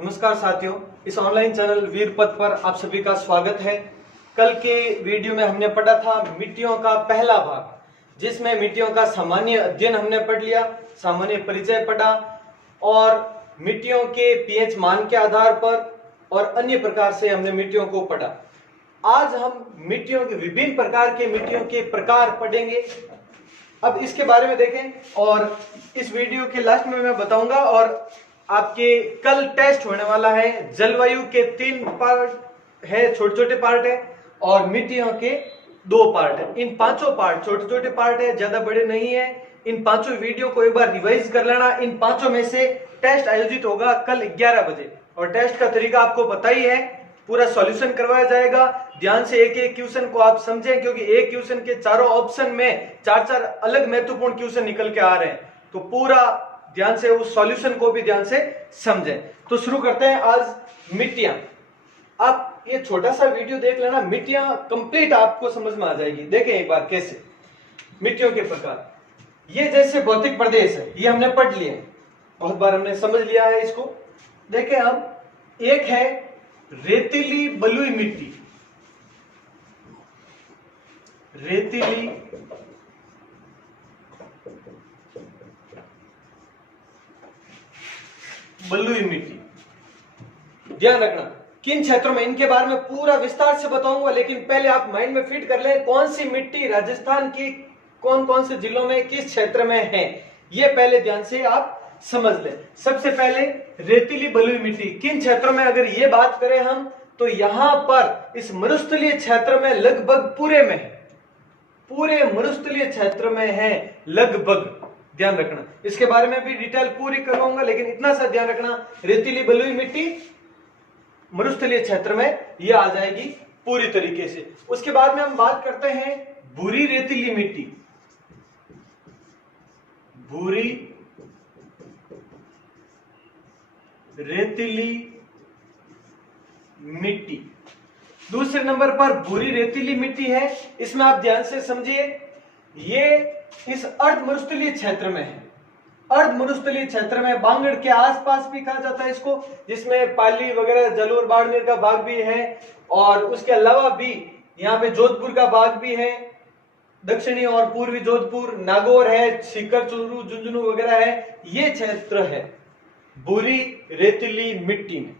नमस्कार साथियों, इस ऑनलाइन चैनल वीर पथ पर आप सभी का स्वागत है। कल के वीडियो में हमने पढ़ा था मिट्टियों का पहला भाग, जिसमें मिट्टियों का सामान्य अध्ययन हमने पढ़ लिया, सामान्य परिचय पढ़ा और मिट्टियों के पीएच मान के आधार पर और अन्य प्रकार से हमने मिट्टियों को पढ़ा। आज हम मिट्टियों के विभिन्न प्रकार के मिट्टियों के प्रकार पढ़ेंगे। अब इसके बारे में देखें और इस वीडियो के लास्ट में मैं बताऊंगा। और आपके कल टेस्ट होने वाला है। जलवायु के 3 पार्ट है, छोटे छोटे पार्ट है, और मिट्टियों के 2 पार्ट है। इन पांचों पार्ट छोटे छोटे पार्ट है, ज्यादा बड़े नहीं है। इन पांचों वीडियो को एक बार रिवाइज कर लेना। इन पांचों में से टेस्ट आयोजित होगा कल 11 बजे और टेस्ट का तरीका आपको पता ही है। पूरा सॉल्यूशन करवाया जाएगा। ध्यान से एक एक क्वेश्चन को आप समझें, क्योंकि एक क्वेश्चन के चारों ऑप्शन में 4 अलग महत्वपूर्ण क्वेश्चन निकल के आ रहे हैं। तो पूरा ध्यान से उस सॉल्यूशन को भी ध्यान से समझें। तो शुरू करते हैं आज मिट्टियां। आप ये छोटा सा वीडियो देख लेना, मिट्टियां कंप्लीट आपको समझ में आ जाएगी। देखें एक बार कैसे मिट्टियों के प्रकार। ये जैसे भौतिक प्रदेश है, ये हमने पढ़ लिए, बहुत बार हमने समझ लिया है इसको। देखें अब एक है रेतीली बलुई मिट्टी। रेतीली बलुई मिट्टी। ध्यान रखना किन क्षेत्रों में, इनके बारे में पूरा विस्तार से बताऊंगा, लेकिन पहले आप माइंड में फिट कर लें कौन सी मिट्टी राजस्थान की कौन कौन से जिलों में किस क्षेत्र में है। ये पहले ध्यान से आप समझ लें। सबसे पहले रेतीली बलुई मिट्टी किन क्षेत्रों में, अगर ये बात करें हम, तो यहां पर इस मरुस्थलीय क्षेत्र में लगभग पूरे मरुस्थलीय क्षेत्र में है लगभग। ध्यान रखना, इसके बारे में भी डिटेल पूरी करवाऊंगा, लेकिन इतना सा ध्यान रखना, रेतीली बलुई मिट्टी मरुस्थलीय क्षेत्र में यह आ जाएगी पूरी तरीके से। उसके बाद में हम बात करते हैं भूरी रेतीली मिट्टी। भूरी रेतीली मिट्टी दूसरे नंबर पर भूरी रेतीली मिट्टी है। इसमें आप ध्यान से समझिए, ये इस अर्ध मरुस्थलीय क्षेत्र में है। अर्ध मरुस्थलीय क्षेत्र में बांगड़ के आसपास भी कहा जाता है इसको, जिसमें पाली वगैरह जालोर बाड़मेर का भाग भी है, और उसके अलावा भी यहाँ पे जोधपुर का भाग भी है, दक्षिणी और पूर्वी जोधपुर, नागौर है, सीकर, चूरू, झुंझुनू वगैरह है। ये क्षेत्र है भूरी रेतीली मिट्टी में।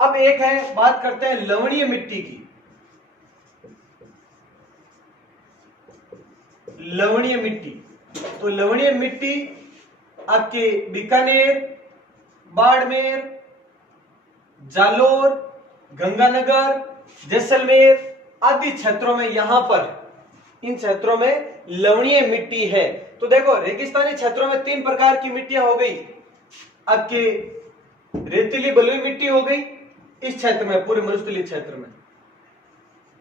अब एक है, बात करते हैं लवणीय मिट्टी की। लवणीय मिट्टी, तो लवणीय मिट्टी आपके बीकानेर, बाड़मेर, जालोर, गंगानगर, जैसलमेर आदि क्षेत्रों में, यहां पर इन क्षेत्रों में लवणीय मिट्टी है। तो देखो रेगिस्तानी क्षेत्रों में 3 प्रकार की मिट्टियां हो गई। आपके रेतीली बलुई मिट्टी हो गई इस क्षेत्र में, पूरे मरुस्थलीय क्षेत्र में।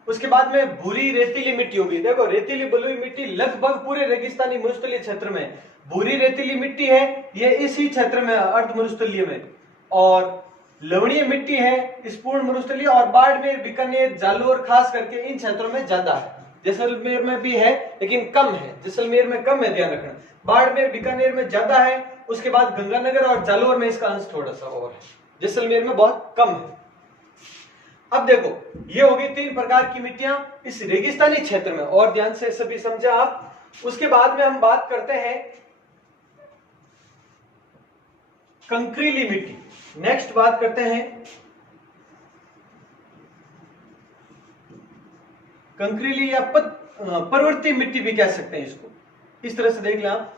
उसके बाद में भूरी रेतीली मिट्टी होगी। देखो रेतीली बलुई मिट्टी लगभग पूरे रेगिस्तानी मरुस्थलीय क्षेत्र में भूरी रेतीली मिट्टी है, ये इसी क्षेत्र में अर्ध मरुस्थलीय में। और लवणीय मिट्टी है इस पूर्ण मरुस्थलीय, और बाड़मेर, बीकानेर, जालोर खास करके इन क्षेत्रों में ज्यादा है। जैसलमेर में भी है लेकिन कम है, जैसलमेर में कम है, ध्यान रखना। बाड़मेर, बीकानेर में ज्यादा है। उसके बाद गंगानगर और जालोर में इसका अंश थोड़ा सा और है, जैसलमेर में बहुत कम है। अब देखो ये होगी 3 प्रकार की मिट्टियां इस रेगिस्तानी क्षेत्र में, और ध्यान से सभी समझे आप। उसके बाद में हम बात करते हैं कंकरीली मिट्टी। नेक्स्ट बात करते हैं कंकरीली या पर्वतीय मिट्टी भी कह सकते हैं इसको। इस तरह से देख लें आप,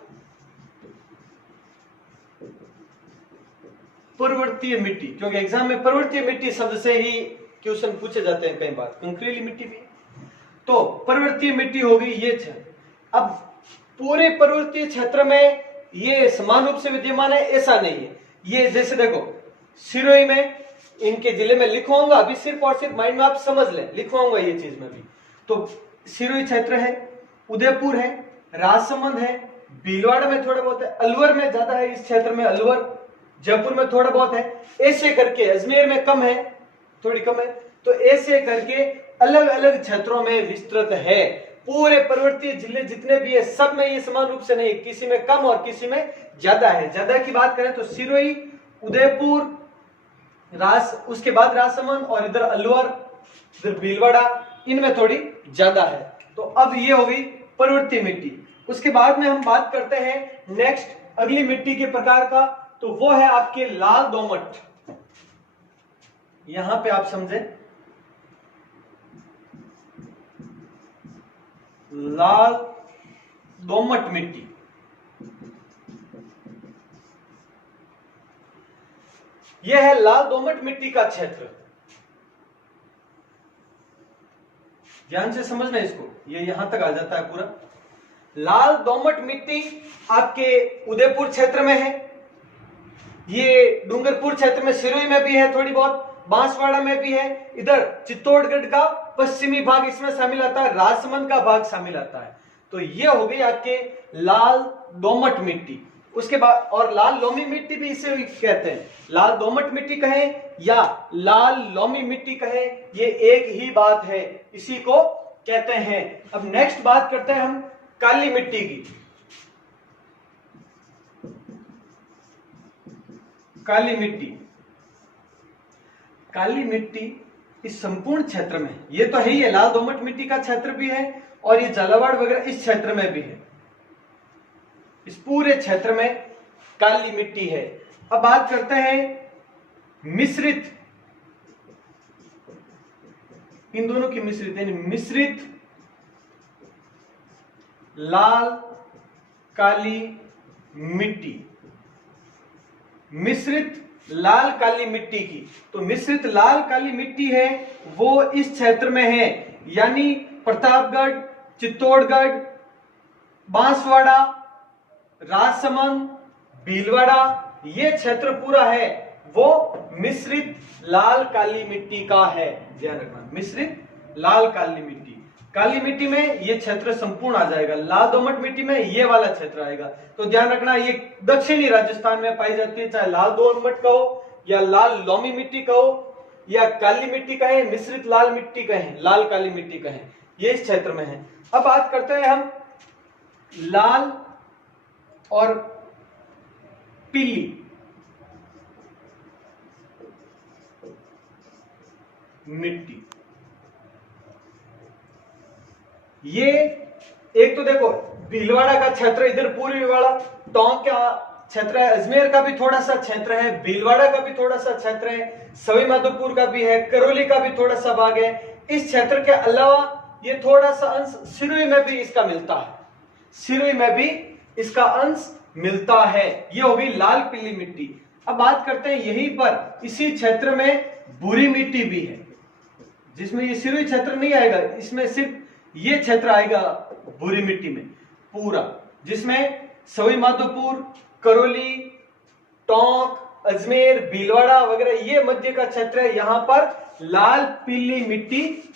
पर्वतीय मिट्टी, क्योंकि एग्जाम में पर्वतीय मिट्टी शब्द से ही क्वेश्चन पूछे जाते हैं कई बार। कंकरीली मिट्टी भी, तो पर्वतीय मिट्टी हो गई ये क्षेत्र। अब पूरे पर्वतीय क्षेत्र में ये समान रूप से विद्यमान है ऐसा नहीं है। ये जैसे देखो सिरोही में, इनके जिले में लिखवाऊंगा, अभी सिर्फ और सिर्फ माइंड में आप समझ लें, लिखवाऊंगा ये चीज में भी। तो सिरोही क्षेत्र है, उदयपुर है, राजसमंद है, भीलवाड़ा में थोड़ा बहुत है, अलवर में ज्यादा है इस क्षेत्र में, अलवर, जयपुर में थोड़ा बहुत है, ऐसे करके अजमेर में कम है, थोड़ी कम है। तो ऐसे करके अलग अलग क्षेत्रों में विस्तृत है। पूरे पर्वतीय जिले जितने भी है सब में ये समान रूप से नहीं, किसी में कम और किसी में ज्यादा है। ज्यादा की बात करें तो सिरोही, उदयपुर, उसके बाद राजसमंद और इधर अलवर, इधर भीलवाड़ा, इनमें थोड़ी ज्यादा है। तो अब ये हो गई पर्वतीय मिट्टी। उसके बाद में हम बात करते हैं नेक्स्ट अगली मिट्टी के प्रकार का, तो वो है आपके लाल दोमट। यहां पे आप समझे, लाल दोमट मिट्टी। यह है लाल दोमट मिट्टी का क्षेत्र। ध्यान से समझना इसको, ये यहां तक आ जाता है पूरा। लाल दोमट मिट्टी आपके उदयपुर क्षेत्र में है, ये डूंगरपुर क्षेत्र में, सिरोही में भी है थोड़ी बहुत, बांसवाड़ा में भी है, इधर चित्तौड़गढ़ का पश्चिमी भाग इसमें शामिल आता है, राजसमंद का भाग शामिल आता है। तो ये हो गई आपके लाल दोमट मिट्टी। उसके बाद और लाल लोमी मिट्टी भी इसे कहते हैं, लाल दोमट मिट्टी कहें या लाल लोमी मिट्टी कहें, ये एक ही बात है, इसी को कहते हैं। अब नेक्स्ट बात करते हैं हम काली मिट्टी की। काली मिट्टी, काली मिट्टी इस संपूर्ण क्षेत्र में, ये तो है ही है, लाल दोमट मिट्टी का क्षेत्र भी है और ये झालावाड़ वगैरह इस क्षेत्र में भी है, इस पूरे क्षेत्र में काली मिट्टी है। अब बात करते हैं मिश्रित, इन दोनों की मिश्रित, यानी मिश्रित लाल काली मिट्टी, मिश्रित लाल काली मिट्टी की। तो मिश्रित लाल काली मिट्टी है वो इस क्षेत्र में है, यानी प्रतापगढ़, चित्तौड़गढ़, बांसवाड़ा, राजसमंद, भीलवाड़ा, ये क्षेत्र पूरा है वो मिश्रित लाल काली मिट्टी का है। ध्यान रखना, मिश्रित लाल काली मिट्टी, काली मिट्टी में ये क्षेत्र संपूर्ण आ जाएगा, लाल दोमट मिट्टी में ये वाला क्षेत्र आएगा। तो ध्यान रखना, ये दक्षिणी राजस्थान में पाई जाती है, चाहे लाल दोमट कहो या लाल लोमी मिट्टी कहो या काली मिट्टी कहें, मिश्रित लाल मिट्टी कहें, लाल काली मिट्टी कहें, ये इस क्षेत्र में है। अब बात करते हैं हम लाल और पीली मिट्टी। ये एक तो देखो भीलवाड़ा का क्षेत्र इधर पूर्वी वाला, टोंक का क्षेत्र है, अजमेर का भी थोड़ा सा क्षेत्र है, भीलवाड़ा का भी थोड़ा सा क्षेत्र है, सवाई माधोपुर का भी है, करौली का भी थोड़ा सा भाग है। इस क्षेत्र के अलावा ये थोड़ा सा अंश सिरोही में भी इसका मिलता है, सिरोही में भी इसका अंश मिलता है। ये होगी लाल पीली मिट्टी। अब बात करते हैं यहीं पर इसी क्षेत्र में भूरी मिट्टी भी है, जिसमें ये सिरोही क्षेत्र नहीं आएगा, इसमें सिर्फ ये क्षेत्र आएगा भूरी मिट्टी में पूरा, जिसमें सवाई माधोपुर, करौली, टोंक, अजमेर, भीलवाड़ा वगैरह ये मध्य का क्षेत्र है। यहां पर लाल पीली मिट्टी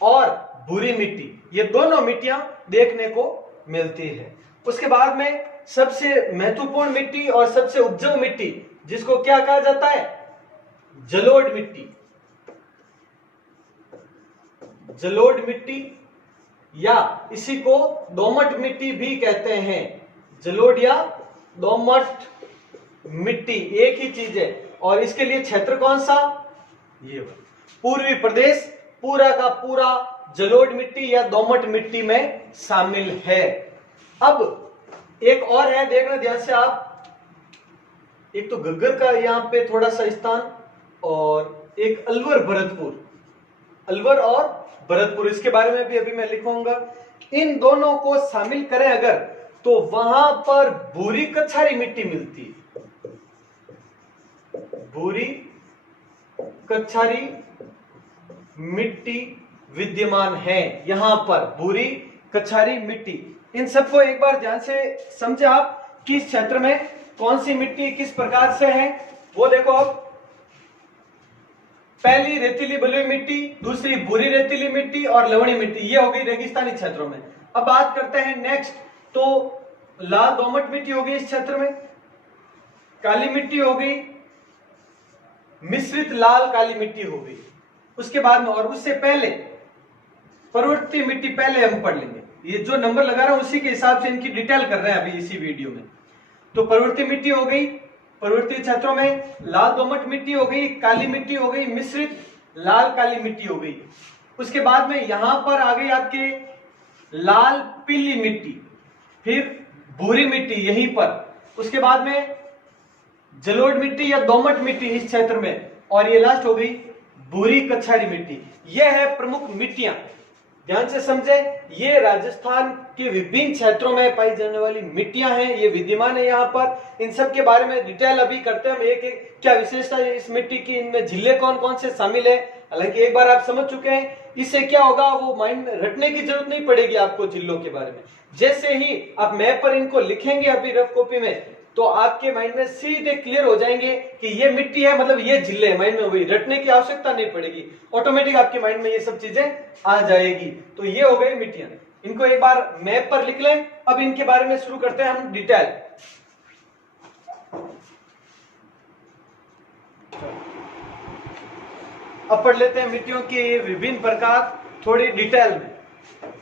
और भूरी मिट्टी, ये दोनों मिट्टियां देखने को मिलती है। उसके बाद में सबसे महत्वपूर्ण मिट्टी और सबसे उपजाऊ मिट्टी, जिसको क्या कहा जाता है, जलोढ़ मिट्टी, जलोढ़ मिट्टी या इसी को दोमट मिट्टी भी कहते हैं। जलोढ़ या दोमट मिट्टी एक ही चीज है। और इसके लिए क्षेत्र कौन सा, ये पूर्वी प्रदेश पूरा का पूरा जलोढ़ मिट्टी या दोमट मिट्टी में शामिल है। अब एक और है, देखना ध्यान से आप, एक तो घग्गर का यहाँ पे थोड़ा सा स्थान और एक अलवर भरतपुर, अलवर और भरतपुर, इसके बारे में भी अभी मैं लिखूंगा। इन दोनों को शामिल करें अगर, तो वहां पर भूरी कछारी मिट्टी मिलती है, भूरी कछारी मिट्टी विद्यमान है यहां पर, भूरी कछारी मिट्टी। इन सबको एक बार ध्यान से समझे आप, किस क्षेत्र में कौन सी मिट्टी किस प्रकार से है वो देखो। अब पहली रेतीली बलुई मिट्टी, दूसरी भूरी रेतीली मिट्टी और लवणी मिट्टी, ये हो गई रेगिस्तानी क्षेत्रों में। अब बात करते हैं नेक्स्ट, तो लाल दोमट मिट्टी हो गई इस क्षेत्र में, काली मिट्टी हो गई, मिश्रित लाल काली मिट्टी हो गई। उसके बाद में और उससे पहले पर्वतीय मिट्टी पहले हम पढ़ लेंगे, ये जो नंबर लगा रहा हूं उसी के हिसाब से इनकी डिटेल कर रहे हैं अभी इसी वीडियो में। तो पर्वतीय मिट्टी हो गई, पर्वतीय क्षेत्रों में लाल दोमट मिट्टी हो गई, काली मिट्टी हो गई, मिश्रित लाल काली मिट्टी हो गई। उसके बाद में यहां पर आ गई आपके लाल पीली मिट्टी, फिर भूरी मिट्टी यहीं पर, उसके बाद में जलोढ़ मिट्टी या दोमट मिट्टी इस क्षेत्र में, और ये लास्ट हो गई भूरी कछाड़ी मिट्टी। यह है प्रमुख मिट्टियां। ध्यान से समझे, ये राजस्थान के विभिन्न क्षेत्रों में पाई जाने वाली मिट्टियां हैं, ये विद्यमान है यहाँ पर। इन सब के बारे में डिटेल अभी करते हैं हम, एक एक क्या विशेषता है इस मिट्टी की, इनमें जिले कौन कौन से शामिल है। हालांकि एक बार आप समझ चुके हैं, इससे क्या होगा, वो माइंड में रटने की जरूरत नहीं पड़ेगी आपको जिलों के बारे में। जैसे ही आप मैप पर इनको लिखेंगे अभी रफ कॉपी में, तो आपके माइंड में सीधे क्लियर हो जाएंगे कि ये मिट्टी है, मतलब ये जिले है, माइंड में हुई, रटने की आवश्यकता नहीं पड़ेगी, ऑटोमेटिक आपके माइंड में ये सब चीजें आ जाएगी। तो ये हो गई मिट्टियां, इनको एक बार मैप पर लिख लें। अब इनके बारे में शुरू करते हैं हम डिटेल। अब पढ़ लेते हैं मिट्टियों के विभिन्न प्रकार थोड़ी डिटेल में।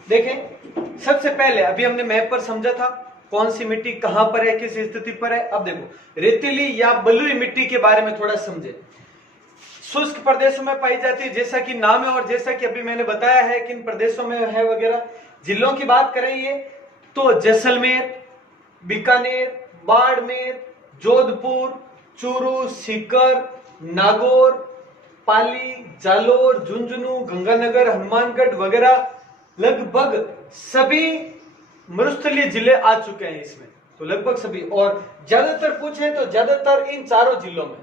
देखें, सबसे पहले अभी हमने मैप पर समझा था कौन सी मिट्टी कहां पर है, किस स्थिति पर है। अब देखो रेतीली या बलुई मिट्टी के बारे में थोड़ा समझे। शुष्क प्रदेशों में पाई जाती है, जैसा कि नाम है और जैसा कि अभी मैंने बताया है किन प्रदेशों में है वगैरह। जिलों की बात करें ये तो जैसलमेर, बीकानेर, बाड़मेर, जोधपुर, चूरू, सीकर, नागौर, पाली, जालोर, झुंझुनू, गंगानगर, हनुमानगढ़ वगैरह लगभग सभी मरुस्थलीय जिले आ चुके हैं इसमें, तो लगभग सभी। और ज्यादातर पूछे तो ज्यादातर इन चारों जिलों में,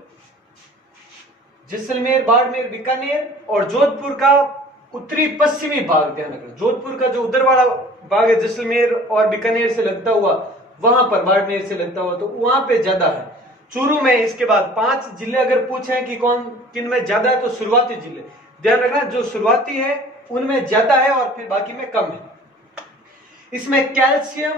जैसलमेर, बाड़मेर, बीकानेर और जोधपुर का उत्तरी पश्चिमी भाग। ध्यान रखना, जोधपुर का जो उधर वाला भाग है जैसलमेर और बीकानेर से लगता हुआ, वहां पर बाड़मेर से लगता हुआ, तो वहां पे ज्यादा है। चूरू में इसके बाद 5 जिले अगर पूछे कि कौन किन में ज्यादा है, तो शुरुआती जिले ध्यान रखना, जो शुरुआती है उनमें ज्यादा है और फिर बाकी में कम है। इसमें कैल्शियम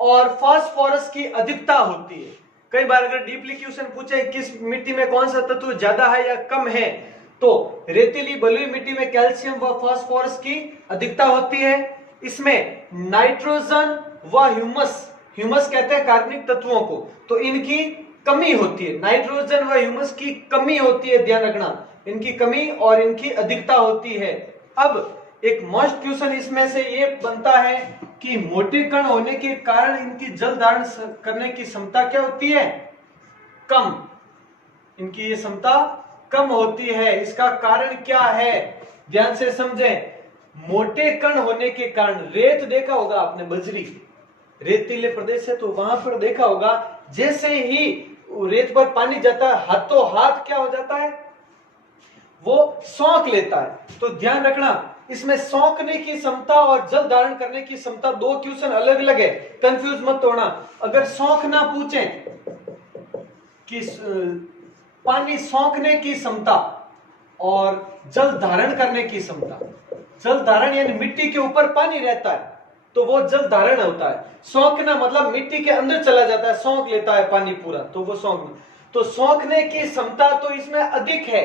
और फास्फोरस की अधिकता होती है। कई बार अगर डीपली क्वेश्चन पूछे किस मिट्टी में कौन सा तत्व ज्यादा है या कम है, तो रेतीली बलुई मिट्टी में कैल्शियम व फास्फोरस की अधिकता होती है। इसमें नाइट्रोजन व ह्यूमस कहते हैं कार्बनिक तत्वों को, तो इनकी कमी होती है। नाइट्रोजन व ह्यूमस की कमी होती है, ध्यान रखना, इनकी कमी और इनकी अधिकता होती है। अब एक मोस्ट क्वेश्चन इसमें से ये बनता है कि मोटे कण होने के कारण इनकी जल धारण करने की क्षमता क्या होती है, कम। इनकी ये क्षमता कम होती है, इसका कारण क्या है, ध्यान से समझें। मोटे कण होने के कारण, रेत देखा होगा आपने, बजरी, रेतीले प्रदेश है तो वहां पर देखा होगा, जैसे ही रेत पर पानी जाता है हाथों हाथ क्या हो जाता है, वो सौंक लेता है। तो ध्यान रखना, इसमें सौंकने की क्षमता और जल धारण करने की क्षमता, 2 क्वेश्चन अलग अलग है, कंफ्यूज मत होना। अगर सौंकना पूछे कि पानी सौंकने की क्षमता और जल धारण करने की क्षमता, जल धारण यानी मिट्टी के ऊपर पानी रहता है तो वो जल धारण होता है। सौंकना मतलब मिट्टी के अंदर चला जाता है, सौंक लेता है पानी पूरा, तो वो सौंकना। तो सौंकने की क्षमता तो इसमें अधिक है,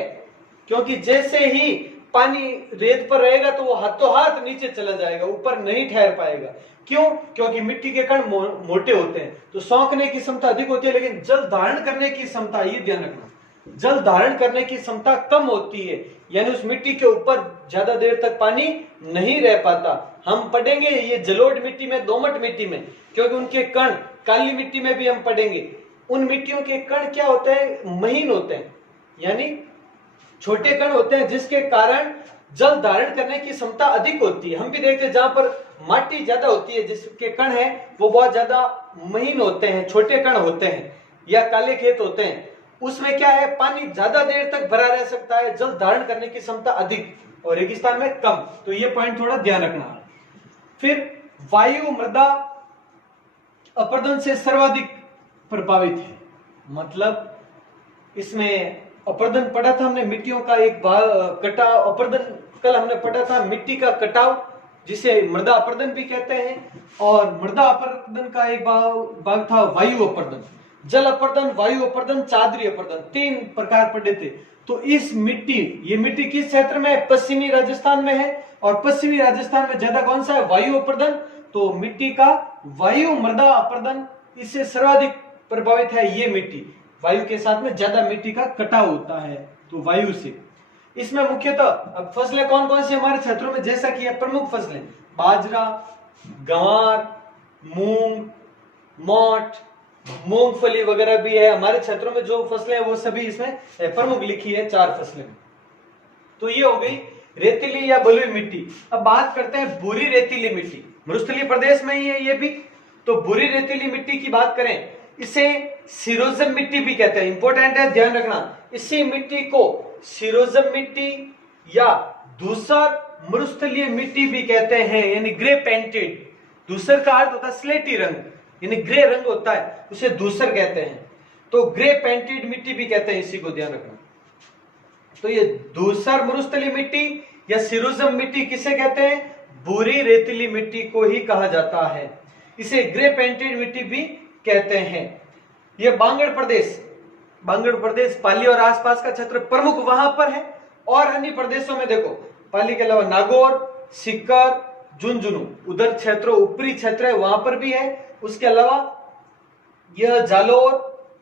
क्योंकि जैसे ही पानी रेत पर रहेगा तो वो हाथों हाथ नीचे चला जाएगा, ऊपर नहीं ठहर पाएगा। क्यों? क्योंकि मिट्टी के कण मोटे होते हैं, तो सौंकने की क्षमता अधिक होती है। लेकिन जल धारण करने की क्षमता, ये ध्यान रखना, जल धारण करने की क्षमता कम होती है, यानी उस मिट्टी के ऊपर ज्यादा देर तक पानी नहीं रह पाता। हम पढ़ेंगे ये जलोढ़ मिट्टी में, दोमट मिट्टी में, क्योंकि उनके कण, काली मिट्टी में भी हम पढ़ेंगे, उन मिट्टियों के कण क्या होते हैं, महीन होते हैं, यानी छोटे कण होते हैं, जिसके कारण जल धारण करने की क्षमता अधिक होती है। हम भी देखते हैं जहां पर माटी ज्यादा होती है, जिसके कण है वो बहुत ज्यादा महीन होते हैं, छोटे कण होते हैं, या काले खेत होते हैं, उसमें क्या है, पानी ज्यादा देर तक भरा रह सकता है, जल धारण करने की क्षमता अधिक, और रेगिस्तान में कम। तो ये पॉइंट थोड़ा ध्यान रखना। फिर वायु मृदा अपरदन से सर्वाधिक प्रभावित है, मतलब इसमें अपरदन पढ़ा था हमने, मिट्टियों का एक कटाव, अपरदन कल हमने पढ़ा था, मिट्टी का कटाव जिसे मृदा अपरदन भी कहते हैं, और मृदा अपरदन का एक भाग था वायु अपरदन, जल अपरदन, वायु अपरदन, चादरी अपरदन, 3 प्रकार पढ़े थे। तो इस मिट्टी, ये मिट्टी किस क्षेत्र में है, पश्चिमी राजस्थान में है, और पश्चिमी राजस्थान में ज्यादा कौन सा है, वायु अपरदन। तो मिट्टी का वायु मृदा अपरदन, इससे सर्वाधिक प्रभावित है ये मिट्टी। वायु के साथ में ज्यादा मिट्टी का कटाव होता है, तो वायु से। इसमें मुख्यतः अब फसलें कौन कौन सी हमारे क्षेत्रों में, जैसा कि प्रमुख फसलें बाजरा, गंवार, मूंग, मोठ, मूंगफली वगैरह भी है। हमारे क्षेत्रों में जो फसलें हैं वो सभी इसमें प्रमुख लिखी है 4 फसलें। तो ये हो गई रेतीली या बलुई मिट्टी। अब बात करते हैं भूरी रेतीली मिट्टी, मरुस्थलीय प्रदेश में ही है ये भी। तो भूरी रेतीली मिट्टी की बात करें, इसे सिरोजम मिट्टी भी कहते हैं, इंपॉर्टेंट है ध्यान रखना। इसी मिट्टी को सिरोजम मिट्टी या धूसर मरुस्थलीय मिट्टी भी कहते हैं, यानी ग्रे पेंटेड। धूसर का अर्थ होता है स्लेटी रंग, यानी ग्रे रंग होता है, उसे धूसर कहते हैं। तो ग्रे पेंटेड मिट्टी भी कहते हैं, इसी को ध्यान रखना। तो ये धूसर मरुस्थलीय मिट्टी या सिरोजम मिट्टी किसे कहते हैं? भूरी रेतीली मिट्टी को ही कहा जाता है। इसे ग्रे पेंटेड मिट्टी भी कहते हैं। ये बांगड़ प्रदेश पाली और आसपास का क्षेत्र प्रमुख वहां पर है। और अन्य प्रदेशों में देखो, पाली के अलावा नागौर, सीकर, झुंझुनू उधर क्षेत्रों ऊपरी क्षेत्र है, वहां पर भी है। उसके अलावा यह जालोर,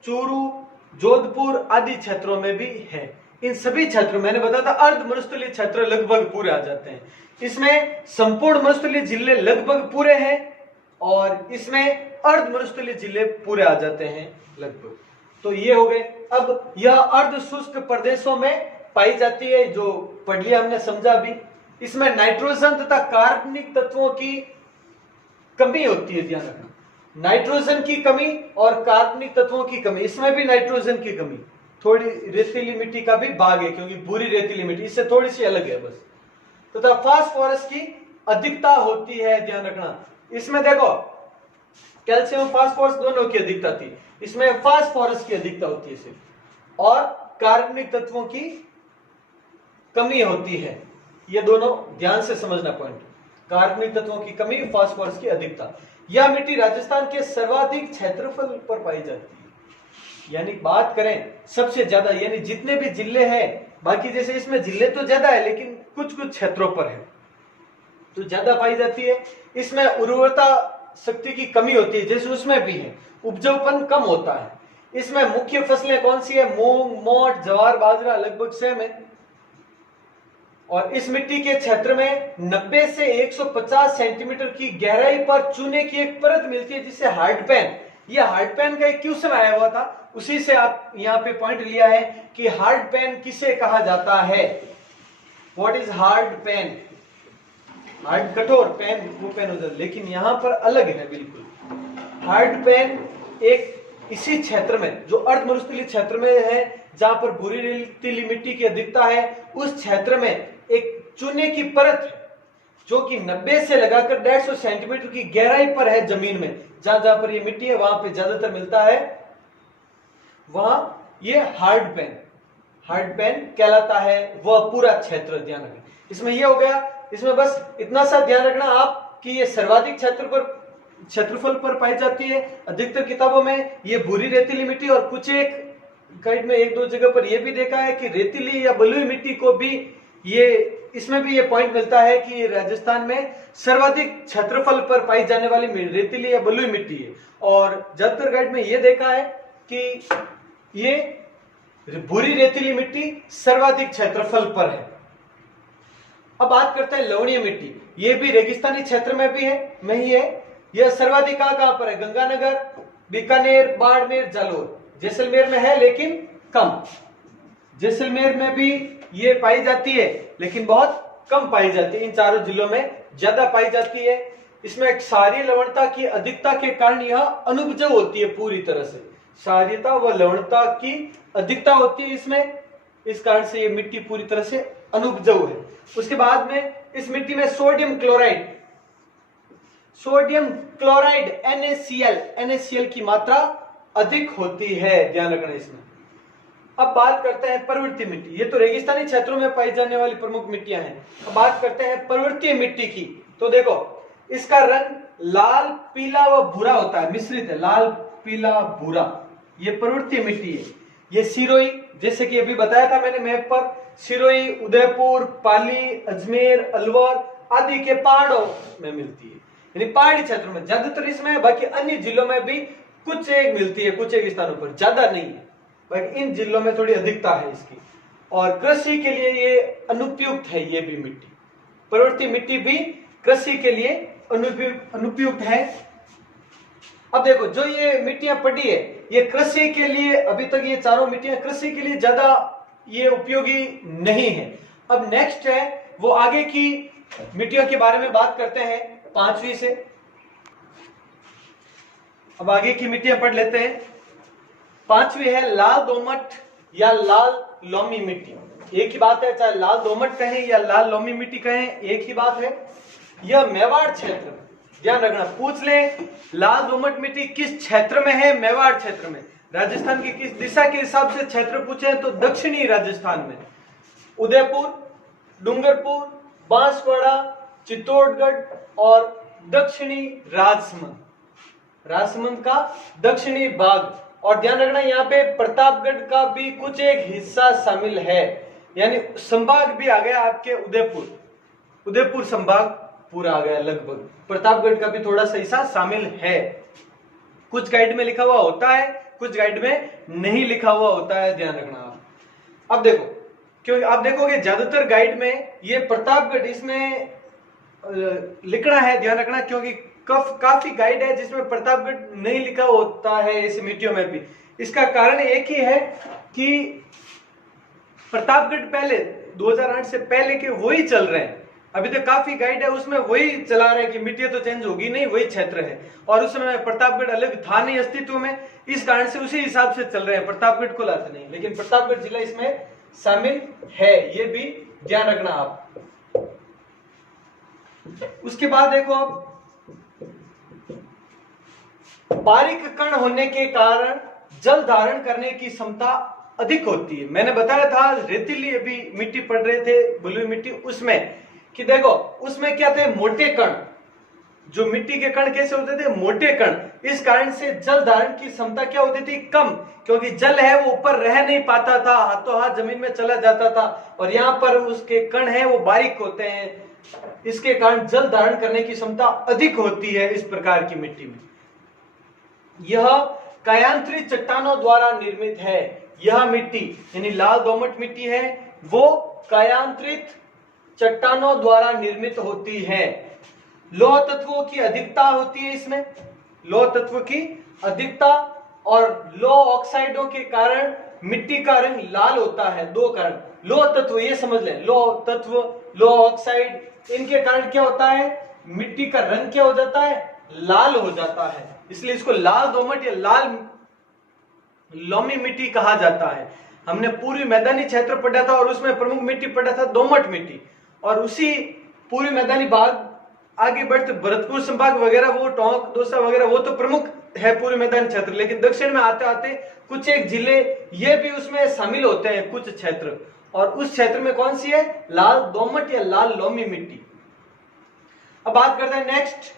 चूरू, जोधपुर आदि क्षेत्रों में भी है। इन सभी क्षेत्रों, मैंने बताया था अर्ध मरुस्थलीय क्षेत्र लगभग पूरे आ जाते हैं। इसमें संपूर्ण मरुस्थलीय जिले लगभग पूरे हैं और इसमें अर्ध मरुस्थलीय जिले पूरे आ जाते हैं लगभग। तो ये हो गए। अब यह अर्ध शुष्क प्रदेशों में पाई जाती है, जो पढ़ लिया हमने, समझा भी। इसमें नाइट्रोजन तथा कार्बनिक तत्वों की कमी होती है, ध्यान रखना। नाइट्रोजन की कमी और कार्बनिक तत्वों की कमी, इसमें भी नाइट्रोजन की कमी। थोड़ी रेतीली मिट्टी का भी भाग है, क्योंकि पूरी रेतीली मिट्टी इससे थोड़ी सी अलग है बस। तथा फास्फोरस की अधिकता होती है, ध्यान रखना। इसमें देखो कैल्शियम फास्फोरस दोनों की अधिकता थी, इसमें फास्फोरस की अधिकता होती है सिर्फ, और कार्बनिक तत्वों की कमी होती है। ये दोनों ध्यान से समझना पॉइंट, कार्बनिक तत्वों की कमी, फास्फोरस की अधिकता। यह मिट्टी राजस्थान के सर्वाधिक क्षेत्रफल पर पाई जाती है, यानी बात करें सबसे ज्यादा, यानी जितने भी जिले हैं, बाकी जैसे इसमें जिले तो ज्यादा है लेकिन कुछ कुछ क्षेत्रों पर है तो ज्यादा पाई जाती है। इसमें उर्वरता शक्ति की कमी होती है, जैसे उसमें भी है, उपजाऊपन कम होता है। इसमें मुख्य फसलें कौन सी है? मूंग, मोठ, ज्वार, बाजरा लगभग सेम है। और इस मिट्टी के क्षेत्र में 90 से 150 सेंटीमीटर की गहराई पर चूने की एक परत मिलती है, जिसे हार्ड पैन। यह हार्ड पैन का एक क्वेश्चन आया हुआ था, उसी से आप यहाँ पे पॉइंट लिया है कि हार्ड पैन किसे कहा जाता है। What is hard pan? Hard कठोर पेन, वो पेन उधर, लेकिन यहाँ पर अलग है बिल्कुल। हार्ड पेन एक इसी क्षेत्र में, जो अर्ध मरुस्थलीय क्षेत्र में है, जहां पर भूरी रेतीली मिट्टी की अधिकता है, उस क्षेत्र में एक चूने की परत है जो कि 90 से लगाकर 150 सेंटीमीटर की गहराई पर है जमीन में। जहां जहां पर ये मिट्टी है वहां पे ज्यादातर मिलता है, वहां ये हार्ड पेन कहलाता है, वह पूरा क्षेत्र। ध्यान रखें, इसमें ये हो गया। इसमें बस इतना सा ध्यान रखना आप कि ये सर्वाधिक क्षेत्रफल पर पाई जाती है। अधिकतर किताबों में ये भूरी रेतीली मिट्टी, और कुछ एक गाइड में एक दो जगह पर यह भी देखा है कि रेतीली या बलुई मिट्टी को भी ये, इसमें भी ये पॉइंट मिलता है कि राजस्थान में सर्वाधिक क्षेत्रफल पर पाई जाने वाली रेतीली या बलुई मिट्टी है। और ज्यादातर गाइड में यह देखा है कि ये भूरी रेतीली मिट्टी सर्वाधिक क्षेत्रफल पर है। अब बात करते हैं लवणीय मिट्टी। ये भी रेगिस्तानी क्षेत्र में भी है, में ही है। यह सर्वाधिक कहां पर है? गंगानगर, बीकानेर, बाड़मेर, जालोर। जैसलमेर में है लेकिन कम। जैसलमेर में भी ये पाई जाती है लेकिन बहुत कम पाई जाती है। इन चारों जिलों में ज्यादा पाई जाती है। इसमें क्षारीय लवणता की अधिकता के कारण यह अनुपजाऊ होती है पूरी तरह से। क्षारीयता व लवणता की अधिकता होती है इसमें, इस कारण से ये मिट्टी पूरी तरह से अनुपजाऊ है। उसके बाद में इस मिट्टी में सोडियम क्लोराइड NaCl की मात्रा अधिक होती है, ध्यान रखना इसमें। अब बात करते हैं पर्वतीय मिट्टी। ये तो रेगिस्तानी क्षेत्रों में पाई जाने वाली प्रमुख मिट्टियां हैं। अब बात करते हैं पर्वतीय मिट्टी की। तो देखो, इसका रंग लाल, पीला व भूरा होता है, मिश्रित है, लाल, पीला, भूरा। ये पर्वतीय मिट्टी है। ये सिरोही, जैसे कि अभी बताया था मैंने मैप पर, सिरोही, उदयपुर, पाली, अजमेर, अलवर आदि के पहाड़ों में मिलती है, यानी पहाड़ी क्षेत्रों में ज्यादातर इसमें है। बाकी अन्य जिलों में भी कुछ एक मिलती है, कुछ एक स्थानों पर, ज्यादा नहीं है। इन जिलों में थोड़ी अधिकता है इसकी। और कृषि के लिए ये अनुपयुक्त है, ये भी मिट्टी, पर्वतीय मिट्टी भी कृषि के लिए अनुपयुक्त है। अब देखो जो ये मिट्टियां पड़ी है ये कृषि के लिए, अभी तक ये चारों मिट्टियां कृषि के लिए ज्यादा ये उपयोगी नहीं है। अब नेक्स्ट है वो आगे की मिट्टियों के बारे में बात करते हैं 5वीं से। अब आगे की मिट्टियां पढ़ लेते हैं। 5वीं है लाल दोमट या लाल लोमी मिट्टी। एक ही बात है, चाहे लाल दोमट कहें या लाल लोमी मिट्टी कहें, एक ही बात है। यह मेवाड़ क्षेत्र, ध्यान रखना, पूछ ले लाल दोमट मिट्टी किस क्षेत्र में है? मेवाड़ क्षेत्र में। राजस्थान की किस दिशा के हिसाब से क्षेत्र पूछे तो दक्षिणी राजस्थान में, उदयपुर, डूंगरपुर, बांसवाड़ा, चित्तौड़गढ़ और दक्षिणी राजसमंद का दक्षिणी भाग। और ध्यान रखना यहाँ पे प्रतापगढ़ का भी कुछ एक हिस्सा शामिल है, यानी संभाग भी आ गया आपके उदयपुर संभाग पूरा आ गया लगभग। प्रतापगढ़ का भी थोड़ा सा हिस्सा शामिल है। कुछ गाइड में लिखा हुआ होता है, कुछ गाइड में नहीं लिखा हुआ होता है, ध्यान रखना आप। अब देखो, क्योंकि आप देखोगे ज्यादातर गाइड में ये प्रतापगढ़ इसमें लिखना है, ध्यान रखना, क्योंकि काफी गाइड है जिसमें प्रतापगढ़ नहीं लिखा होता है इस मिट्टियों में भी। इसका कारण एक ही है कि प्रतापगढ़ पहले 2008 से पहले के वही चल रहे हैं। अभी तो काफी गाइड है उसमें वही चला रहे हैं कि मिट्टियां तो चेंज होगी नहीं, वही क्षेत्र है। और उस समय प्रतापगढ़ अलग था नहीं अस्तित्व में, इस कारण से उसी हिसाब से चल रहे हैं, प्रतापगढ़ को लाते नहीं। लेकिन प्रतापगढ़ जिला इसमें शामिल है, ये भी ध्यान रखना आप। उसके बाद देखो आप, बारीक कण होने के कारण जल धारण करने की क्षमता अधिक होती है। मैंने बताया था रेतीली अभी मिट्टी पड़ रहे थे, बलुई मिट्टी, उसमें कि देखो उसमें क्या थे, मोटे कण। जो मिट्टी के कण कैसे होते थे? मोटे कण। इस कारण से जल धारण की क्षमता क्या होती थी? कम, क्योंकि जल है वो ऊपर रह नहीं पाता था, हाथों हाथ जमीन में चला जाता था। और यहाँ पर उसके कण है वो बारीक होते हैं, इसके कारण जल धारण करने की क्षमता अधिक होती है इस प्रकार की मिट्टी में। यह कायांतरित चट्टानों द्वारा निर्मित है। यह मिट्टी यानी लाल दोमट मिट्टी है वो कायांतरित चट्टानों द्वारा निर्मित होती है। लौह तत्वों की अधिकता होती है इसमें, लौह तत्व की अधिकता, और लौह ऑक्साइडों के कारण मिट्टी का रंग लाल होता है। दो कारण, लौह तत्व ये समझ लें, लौह तत्व, लौह ऑक्साइड, इनके कारण क्या होता है? मिट्टी का रंग क्या हो जाता है? लाल हो जाता है। इसलिए इसको लाल दोमट या लाल लोमी मिट्टी कहा जाता है। हमने पूर्वी मैदानी क्षेत्र पढ़ा था और उसमें प्रमुख मिट्टी पढ़ा था दोमट मिट्टी। और उसी पूर्वी मैदानी भाग आगे बढ़ते भरतपुर संभाग वगैरह, वो टोंक, दौसा वगैरह, वो तो प्रमुख है पूर्वी मैदानी क्षेत्र। लेकिन दक्षिण में आते आते कुछ एक जिले ये भी उसमें शामिल होते हैं, कुछ क्षेत्र। और उस क्षेत्र में कौन सी है? लाल दोमट या लाल लोमी मिट्टी। अब बात करते हैं नेक्स्ट,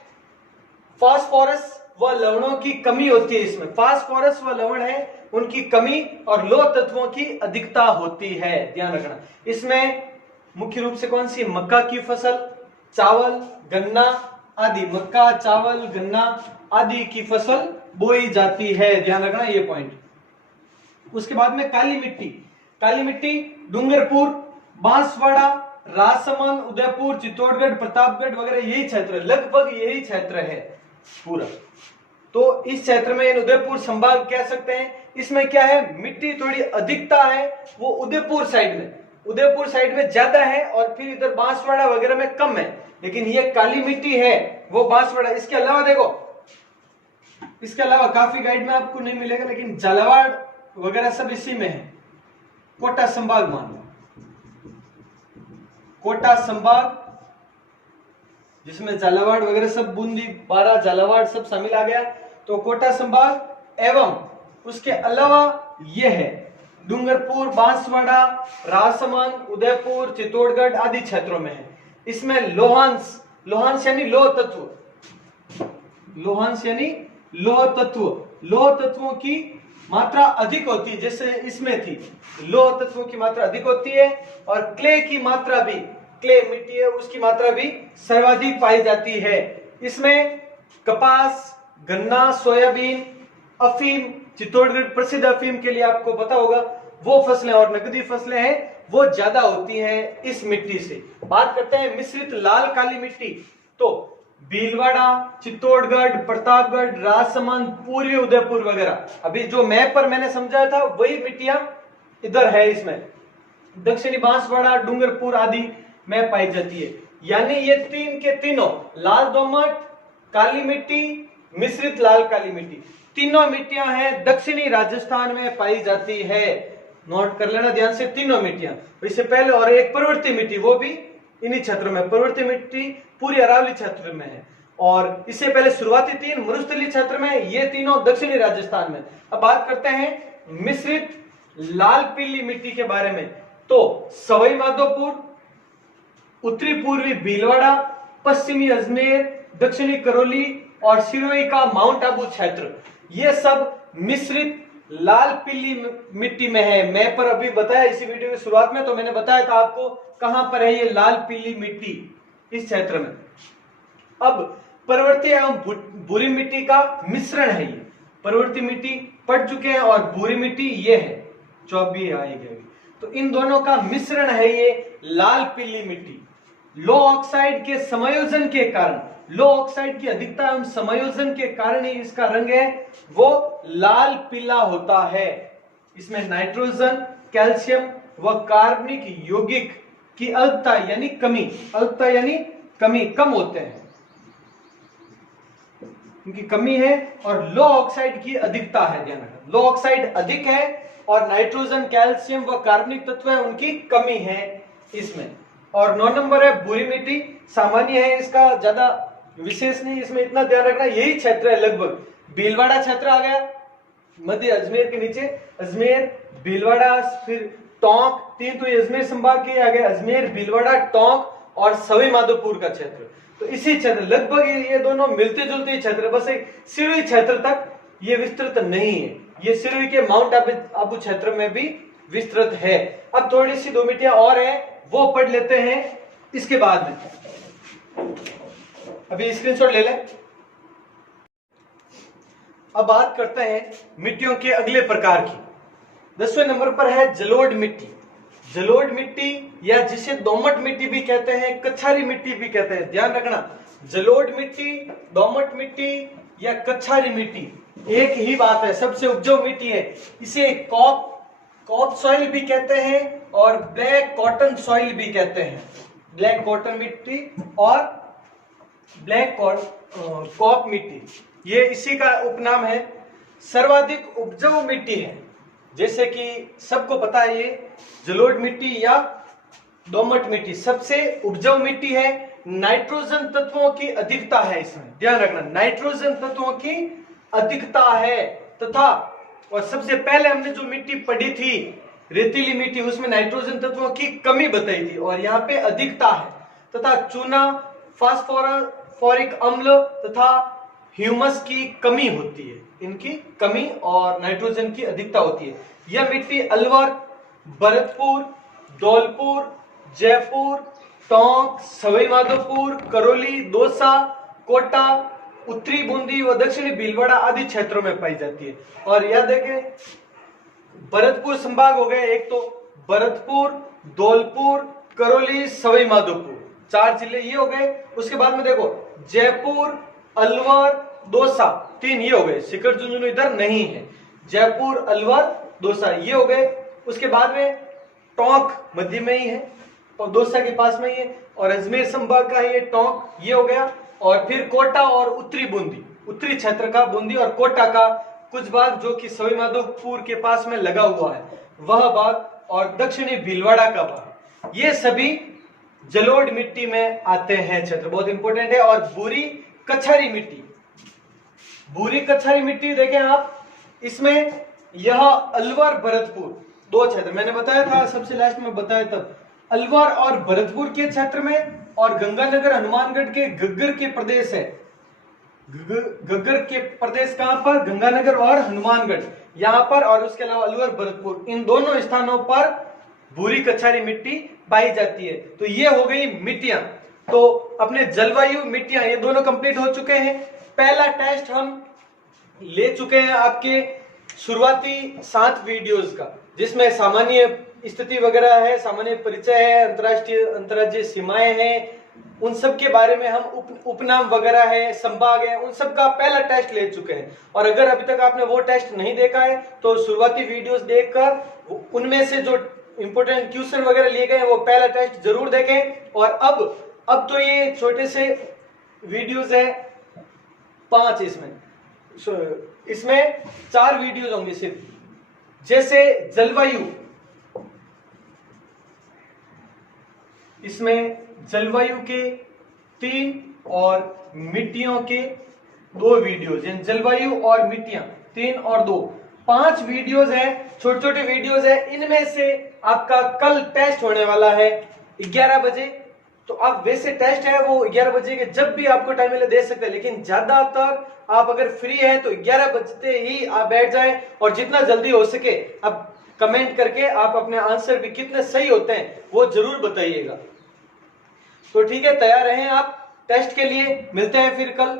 फास्फोरस व लवणों की कमी होती है इसमें। फास्फोरस व लवण है उनकी कमी और लौह तत्वों की अधिकता होती है, ध्यान रखना। इसमें मुख्य रूप से कौन सी? मक्का की फसल, चावल, गन्ना आदि, मक्का, चावल, गन्ना आदि की फसल बोई जाती है, ध्यान रखना ये पॉइंट। उसके बाद में काली मिट्टी। काली मिट्टी डूंगरपुर, बांसवाड़ा, राजसमंद, उदयपुर, चित्तौड़गढ़, प्रतापगढ़ वगैरह यही क्षेत्र है, लगभग यही क्षेत्र है पूरा। तो इस क्षेत्र में उदयपुर संभाग कह सकते हैं। इसमें क्या है? मिट्टी थोड़ी अधिकता है वो उदयपुर साइड में ज्यादा है, और फिर इधर बांसवाड़ा वगैरह में कम है। लेकिन ये काली मिट्टी है वो बांसवाड़ा। इसके अलावा देखो, इसके अलावा काफी गाइड में आपको नहीं मिलेगा, लेकिन झालावाड़ वगैरह सब इसी में है। कोटा संभाग मान लो, कोटा संभाग जिसमें झालावाड़ वगैरह सब, बूंदी, बारा, झालावाड़ सब शामिल आ गया, तो कोटा संभाग। एवं उसके अलावा यह है डूंगरपुर, बांसवाड़ा, राजसमंद, उदयपुर, चित्तौड़गढ़ आदि क्षेत्रों में है। इसमें लोहांश यानी लौह तत्व, लोहांश यानी लौह तत्वों की मात्रा अधिक होती है, जैसे इसमें थी, लौह तत्वों की मात्रा अधिक होती है। और क्ले की मात्रा भी, क्ले मिट्टी है उसकी मात्रा भी सर्वाधिक पाई जाती है। इसमें कपास, गन्ना, सोयाबीन, अफीम चित्तौड़गढ़ प्रसिद्ध अफीम के लिए आपको पता होगा, वो फसलें और नकदी फसलें हैं वो ज्यादा होती हैं इस मिट्टी से। बात करते हैं मिश्रित लाल काली मिट्टी, तो भीलवाड़ा, चित्तौड़गढ़, प्रतापगढ़, राजसमंद, पूर्वी उदयपुर वगैरह, अभी जो मैप पर मैंने समझाया था वही मिट्टियां इधर है। इसमें दक्षिणी बांसवाड़ा, डूंगरपुर आदि में पाई जाती है। यानी ये तीन के तीनों, लाल दोमट, काली मिट्टी, मिश्रित लाल काली मिट्टी, तीनों मिट्टियां हैं दक्षिणी राजस्थान में पाई जाती है। नोट कर लेना ध्यान से, तीनों मिट्टियां। इससे पहले और एक प्रवृत्ति मिट्टी, वो भी इन्हीं क्षेत्र में, प्रवृत्ति मिट्टी पूरी अरावली क्षेत्र में है। और इससे पहले शुरुआती तीन मरुस्थलीय क्षेत्र में, ये तीनों दक्षिणी राजस्थान में। अब बात करते हैं मिश्रित लाल पीली मिट्टी के बारे में, तो सवाई माधोपुर, उत्तरी पूर्वी भीलवाड़ा, पश्चिमी अजमेर, दक्षिणी करौली और सिरोही का माउंट आबू क्षेत्र, ये सब मिश्रित लाल पीली मिट्टी में है। मैं पर अभी बताया इसी वीडियो की शुरुआत में, तो मैंने बताया था आपको कहां पर है ये लाल पीली मिट्टी, इस क्षेत्र में। अब प्रवृत्ति एवं भूरी मिट्टी का मिश्रण है ये। प्रवृत्ति मिट्टी पड़ चुके हैं और भूरी मिट्टी ये है, 24 आएगी। तो इन दोनों का मिश्रण है ये लाल पीली मिट्टी। लो ऑक्साइड के समायोजन के कारण, लो ऑक्साइड की अधिकता एवं समायोजन के कारण ही इसका रंग है वो लाल पीला होता है। इसमें नाइट्रोजन, कैल्शियम व कार्बनिक यौगिक की अल्पता यानी कमी, अल्पता यानी कमी, कम होते हैं, उनकी कमी है। और लो ऑक्साइड की अधिकता है, ध्यान रखना, लो ऑक्साइड अधिक है और नाइट्रोजन, कैल्शियम व कार्बनिक तत्व है उनकी कमी है इसमें। और 9 नंबर है भूरी मिट्टी, सामान्य है, इसका ज्यादा विशेष नहीं, इसमें इतना ध्यान रखना यही क्षेत्र है लगभग। भीलवाड़ा क्षेत्र आ गया मध्य अजमेर के नीचे, अजमेर, भीलवाड़ा, फिर टोंक, तीन तो अजमेर संभाग के आ गए, अजमेर, भीलवाड़ा, टोंक और सवाई माधोपुर का क्षेत्र। तो इसी क्षेत्र लगभग ये दोनों मिलते जुलते क्षेत्र, बस एक सिरोही क्षेत्र तक ये विस्तृत नहीं है। ये सिरोही के माउंट आबू क्षेत्र में भी विस्तृत है। अब थोड़ी सी दो मिट्टियां और है, वो पढ़ लेते हैं इसके बाद में। अभी स्क्रीनशॉट ले लें। अब बात करते हैं मिट्टियों के अगले प्रकार की। 10वें नंबर पर है जलोढ़ मिट्टी। जलोढ़ मिट्टी या जिसे दोमट मिट्टी भी कहते हैं, कछारी मिट्टी भी कहते हैं, ध्यान रखना, जलोढ़ मिट्टी, दोमट मिट्टी या कछारी मिट्टी एक ही बात है, सबसे उपजाऊ मिट्टी है। इसे कॉप सॉइल भी कहते हैं और ब्लैक कॉटन सॉइल भी कहते हैं। ब्लैक कॉटन मिट्टी और ब्लैक कॉप मिट्टी, ये इसी का उपनाम है। सर्वाधिक उपजाऊ मिट्टी है, जैसे कि सबको पता है ये जलोढ़ मिट्टी या दोमट मिट्टी सबसे उपजाऊ मिट्टी है। नाइट्रोजन तत्वों की अधिकता है इसमें, ध्यान रखना, नाइट्रोजन तत्वों की अधिकता है तथा, और सबसे पहले हमने जो मिट्टी पढ़ी थी रेतीली मिट्टी, उसमें नाइट्रोजन तत्वों की कमी बताई थी और यहाँ पे अधिकता है। तथा चूना, फास्फोरिक अम्ल तथा ह्यूमस की कमी होती है, इनकी कमी और नाइट्रोजन की अधिकता होती है। यह मिट्टी अलवर, भरतपुर, धौलपुर, जयपुर, टोंक, सवाई माधोपुर, करौली, दौसा, कोटा, उत्तरी बूंदी व दक्षिणी भीलवाड़ा आदि क्षेत्रों में पाई जाती है। और यह देखें, भरतपुर संभाग हो गए एक, तो भरतपुर, धौलपुर, करौली, सवाई माधोपुर, 4 जिले ये हो गए। उसके बाद में देखो जयपुर, अलवर, दौसा, 3 ये हो गए। शिखर झुंझुनू इधर नहीं है, जयपुर, अलवर, दौसा ये हो गए। उसके बाद में टोंक मध्य में ही है और दौसा के पास में ही है, और अजमेर संभाग का ये टोंक ये हो गया। और फिर कोटा और उत्तरी बूंदी, उत्तरी क्षेत्र का बूंदी और कोटा का कुछ भाग जो कि सवाई माधोपुर के पास में लगा हुआ है वह भाग, और दक्षिणी भीलवाड़ा का भाग, ये सभी जलोढ़ मिट्टी में आते हैं क्षेत्र, बहुत इंपॉर्टेंट है। और भूरी कछारी मिट्टी, भूरी कछारी मिट्टी देखें आप, इसमें यह अलवर, भरतपुर 2 क्षेत्र मैंने बताया था, सबसे लास्ट में बताया तब, अलवर और भरतपुर के क्षेत्र में, और गंगानगर, हनुमानगढ़ के घग्गर के प्रदेश है। घग्गर के प्रदेश कहां पर? गंगानगर और हनुमानगढ़ यहां पर, और उसके अलावा अलवर, भरतपुर, इन दोनों स्थानों पर भूरी कछारी मिट्टी पाई जाती है। तो ये हो गई मिट्टियां। तो अपने जलवायु मिट्टियां ये दोनों कंप्लीट हो चुके हैं। पहला टेस्ट हम ले चुके हैं आपके शुरुआती 7 वीडियोस का, जिसमें सामान्य स्थिति वगैरह है, सामान्य परिचय है, अंतर्राष्ट्रीय अंतर्राज्यीय सीमाएं हैं, उन सब के बारे में हम उपनाम वगैरह है, संभाग है, उन सब का पहला टेस्ट ले चुके हैं। और अगर अभी तक आपने वो टेस्ट नहीं देखा है तो शुरुआती वीडियोस देखकर उनमें से जो इंपोर्टेंट क्वेश्चन वगैरह लिए गए हैं वो पहला टेस्ट जरूर देखें। और अब तो ये छोटे से वीडियोस है 5, इसमें 4 वीडियोस होंगे सिर्फ। जैसे जलवायु, इसमें जलवायु के 3 और मिट्टियों के 2 वीडियोस, यानी जलवायु और मिट्टियां 3 और 2, 5 वीडियोस हैं, छोटे छोटे वीडियोस हैं। इनमें से आपका कल टेस्ट होने वाला है 11 बजे। तो आप वैसे टेस्ट है वो 11 बजे के जब भी आपको टाइम मिले दे सकते हैं, लेकिन ज्यादातर आप अगर फ्री हैं तो 11 बजते ही आप बैठ जाएं और जितना जल्दी हो सके आप कमेंट करके आप अपने आंसर भी कितने सही होते हैं वो जरूर बताइएगा। तो ठीक है, तैयार रहें आप टेस्ट के लिए। मिलते हैं फिर कल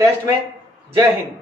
टेस्ट में। जय हिंद।